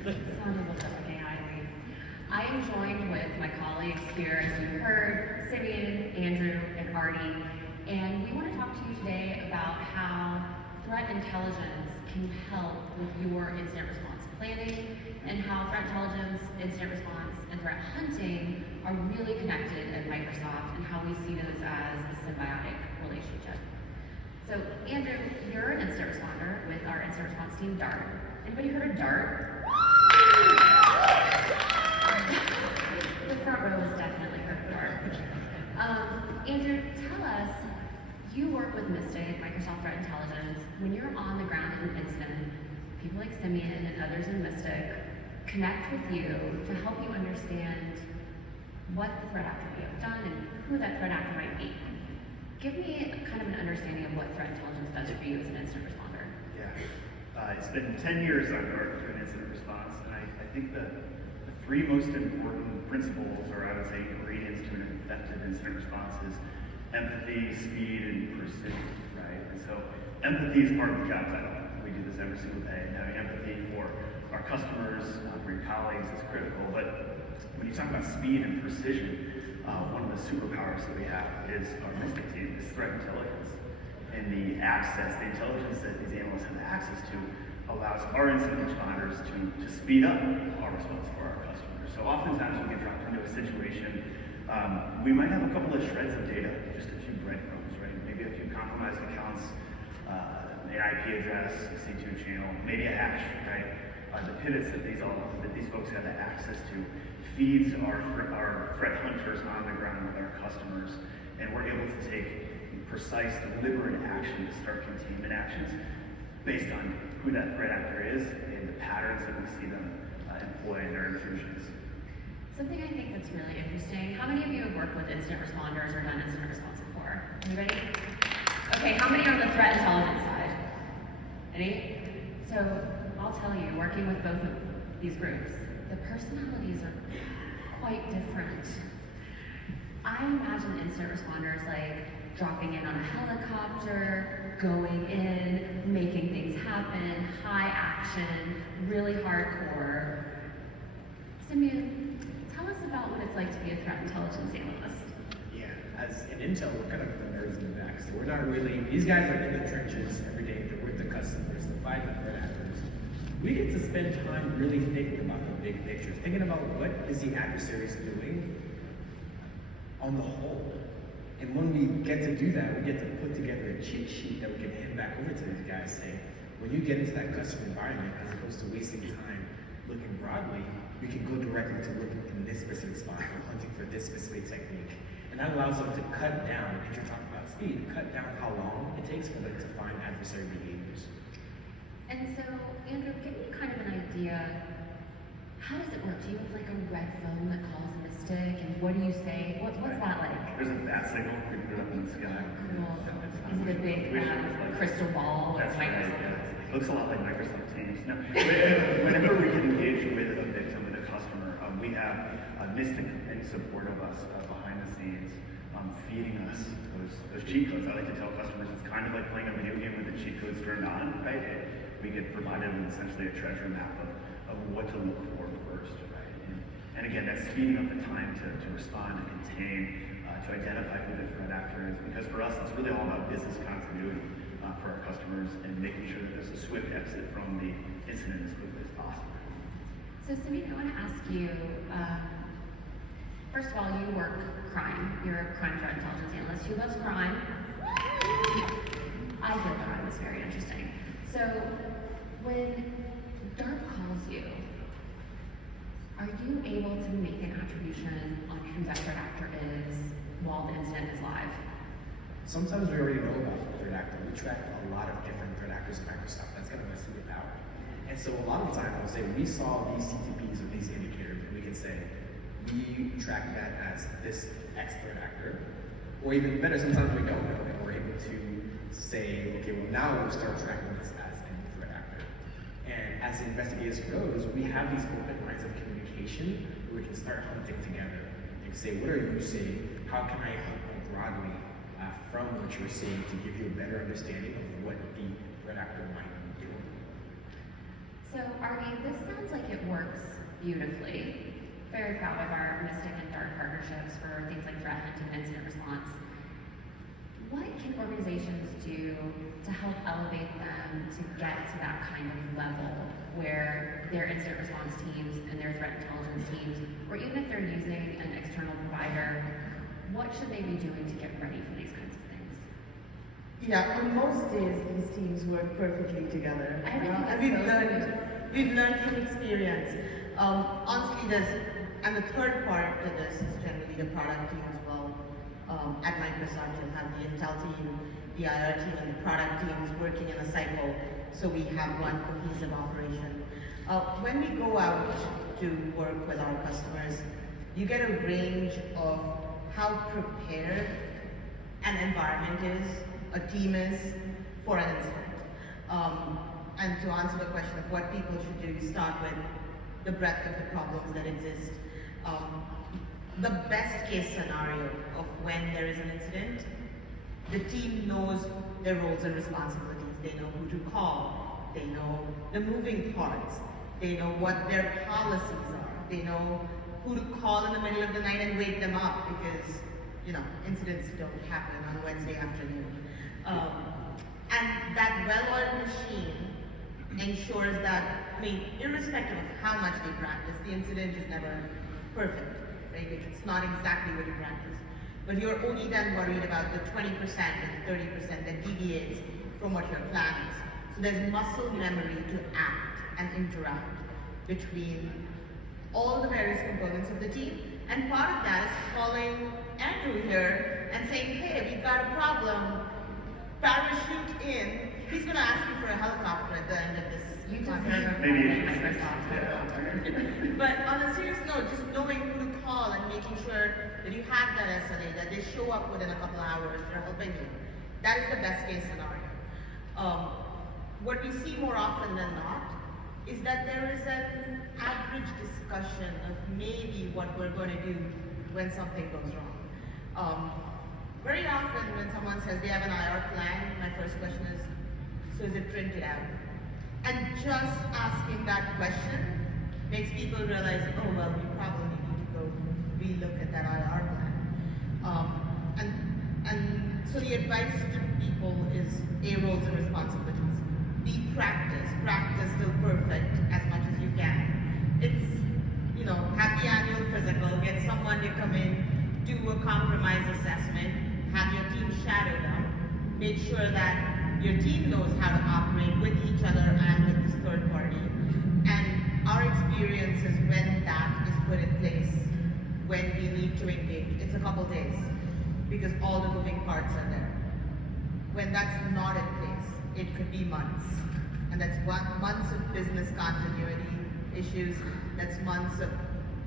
Sounded a little like AI to me. I am joined with my colleagues here, as you heard, Simeon, Andrew, and Aarti, and we want to talk to you today about how threat intelligence can help with your incident response planning, and how threat intelligence, incident response, and threat hunting are really connected at Microsoft, and how we see those as a symbiotic relationship. So, Andrew, you're an incident responder with our incident response team, DART. Anybody heard of DART? The front row has definitely heard of DART. Andrew, tell us, you work with Mystic, Microsoft Threat Intelligence. When you're on the ground in an incident, people like Simeon and others in Mystic connect with you to help you understand what the threat actor may have done and who that threat actor might be. Give me kind of an understanding of what threat intelligence does for you as an incident responder. Yeah, it's been 10 years I've worked doing incident response, and I think the three most important principles, or I would say ingredients to an effective incident response, is empathy, speed, and precision, right? And so empathy is part of the job title. We do this every single day, and having empathy for our customers, for your colleagues is critical. But when you talk about speed and precision, one of the superpowers that we have is our Mystic team, is threat intelligence. And the access, the intelligence that these analysts have access to allows our incident responders to speed up our response for our customers. So oftentimes when we get dropped into a situation, we might have a couple of shreds of data, just a few breadcrumbs, right? Maybe a few compromised accounts, an IP address, a C2 channel, maybe a hash, right? The pivots that these folks have access to feeds our threat hunters on the ground with our customers, and we're able to take precise, deliberate action to start containment actions based on who that threat actor is and the patterns that we see them employ in their intrusions. Something I think that's really interesting, how many of you have worked with incident responders or done incident response before? Anybody? Okay, how many are on the threat intelligence side? Any? So I'll tell you, working with both of these groups, the personalities are quite different. I imagine incident responders like dropping in on a helicopter, going in, making things happen, high action, really hardcore. Simeon, tell us about what it's like to be a threat intelligence analyst. Yeah, as in Intel, we're kind of the nerds in the back, so we're not really, these guys are in the trenches every day, they're with the customers, they're fighting the threat actors. We get to spend time really thinking about the big picture, thinking about what is the adversaries doing on the whole. And when we get to do that, we get to put together a cheat sheet that we can hand back over to these guys saying, when you get into that customer environment, as opposed to wasting time looking broadly, we can go directly to looking in this specific spot or hunting for this specific technique. And that allows them to cut down, if you're talking about speed, cut down how long it takes for them to find adversary behaviors. And so, Andrew, give me kind of an idea, how does it work? Do you have like a red phone that calls Mystic, and what do you say? What's that like? There's a bat signal, we put it up in the sky. Cool. Is it a big crystal ball? That's right, Microsoft? yeah. It looks a lot like Microsoft Teams. No, whenever we get engaged with a victim, with a customer, we have Mystic in support of us behind the scenes, feeding us those cheat codes. I like to tell customers it's kind of like playing a video game with the cheat codes turned on, right? We get provided with essentially a treasure map of what to look for first, right? And again, that's speeding up the time to respond, to contain, to identify who the threat actor is. Because for us, it's really all about business continuity for our customers and making sure that there's a swift exit from the incident as quickly as possible. So, Simeon, I want to ask you, first of all, you work crime. You're a crime threat intelligence analyst. Who loves crime? I feel crime is very interesting. So, when DART calls you, are you able to make an attribution on who that threat actor is while the incident is live? Sometimes we already know about the threat actor. We track a lot of different threat actors in Microsoft. That's kind of a superpower. And so a lot of the time, I'll say, we saw these CTPs or these indicators, and we can say, we track that as this X threat actor. Or even better, sometimes we don't know, and we're able to say, okay, well now we'll start tracking this as a threat actor. And as the investigation goes, we have these open lines of communication where we can start hunting together and say, what are you seeing? How can I hunt more broadly from what you're seeing to give you a better understanding of what the threat actor might be doing? So, Aarti, this sounds like it works beautifully. Very proud of our Mystic and Dark partnerships for things like threat hunting and incident response. What can organizations do to help elevate them to get to that kind of level where their incident response teams and their threat intelligence teams, or even if they're using an external provider, what should they be doing to get ready for these kinds of things? Yeah, on most days these teams work perfectly together. I think And we've learned from experience. Honestly, and the third part to this is generally the product team as well. At Microsoft, you'll have the Intel team, the IR team, and the product teams working in a cycle, so we have one cohesive operation. When we go out to work with our customers, you get a range of how prepared an environment is, a team is, for an incident. And to answer the question of what people should do, you start with the breadth of the problems that exist. The best case scenario of when there is an incident, the team knows their roles and responsibilities. They know who to call. They know the moving parts. They know what their policies are. They know who to call in the middle of the night and wake them up because, incidents don't happen on a Wednesday afternoon. And that well-oiled machine ensures that, irrespective of how much they practice, the incident is never perfect. Right? It's not exactly what you practice. But you're only then worried about the 20% and the 30% that deviates from what your plan is. So there's muscle memory to act and interact between all the various components of the team. And part of that is calling Andrew here and saying, hey, we've got a problem, parachute in. He's going to ask you for a helicopter at the end of this. You deserve a Maybe Microsoft helicopter. But on a serious note, just knowing who to call and making sure that you have that SLA, that they show up within a couple hours, they're helping you. That is the best case scenario. What we see more often than not is that there is an average discussion of maybe what we're going to do when something goes wrong. Very often when someone says they have an IR plan, my first question is, so is it printed out? And just asking that question makes people realize, oh, well, we probably need to go relook at that IR plan. And so the advice to people is A, roles and responsibilities. B, practice till perfect as much as you can. It's, have the annual physical, get someone to come in, do a compromise assessment, have your team shadow them, make sure that your team knows how to operate with each other and with this third party. And our experience is when that is put in place, when we need to engage, it's a couple days because all the moving parts are there. When that's not in place, it could be months. And that's months of business continuity issues, that's months of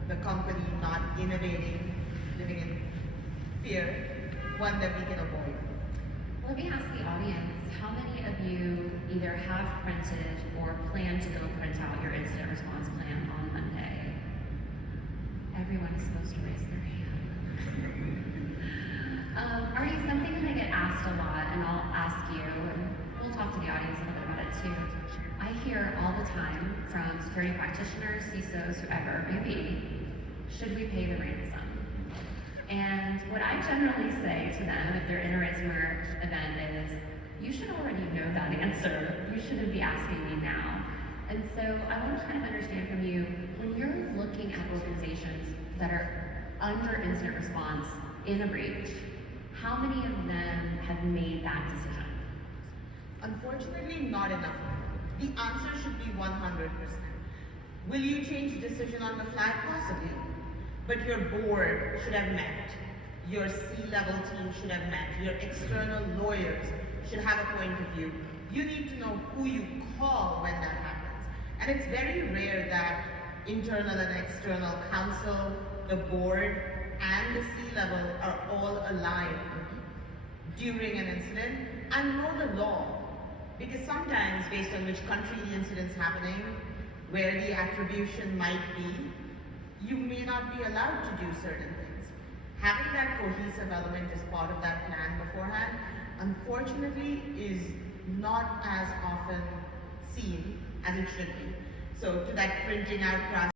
the company not innovating, living in fear, one that we can avoid. Let me ask the audience, how many of you either have printed or plan to go print out your incident response plan on Monday? Everyone is supposed to raise their hand. Aarti, something that I get asked a lot, and I'll ask you, and we'll talk to the audience a little bit about it too. I hear all the time from security practitioners, CISOs, whoever, maybe, should we pay the ransom? And what I generally say to them if they're in a ransomware event is, you should already know that answer. You shouldn't be asking me now. And so I want to kind of understand from you, when you're looking at organizations that are under incident response in a breach, how many of them have made that decision? Unfortunately, not enough. The answer should be 100%. Will you change decision on the fly? Possibly. But your board should have met. Your C-level team should have met. Your external lawyers should have a point of view. You need to know who you call when that happens. And it's very rare that internal and external counsel, the board, and the C-level are all aligned during an incident and know the law. Because sometimes, based on which country the incident's happening, where the attribution might be, you may not be allowed to do certain things. Having that cohesive element as part of that plan beforehand, unfortunately, is not as often seen as it should be. So to that printing out process,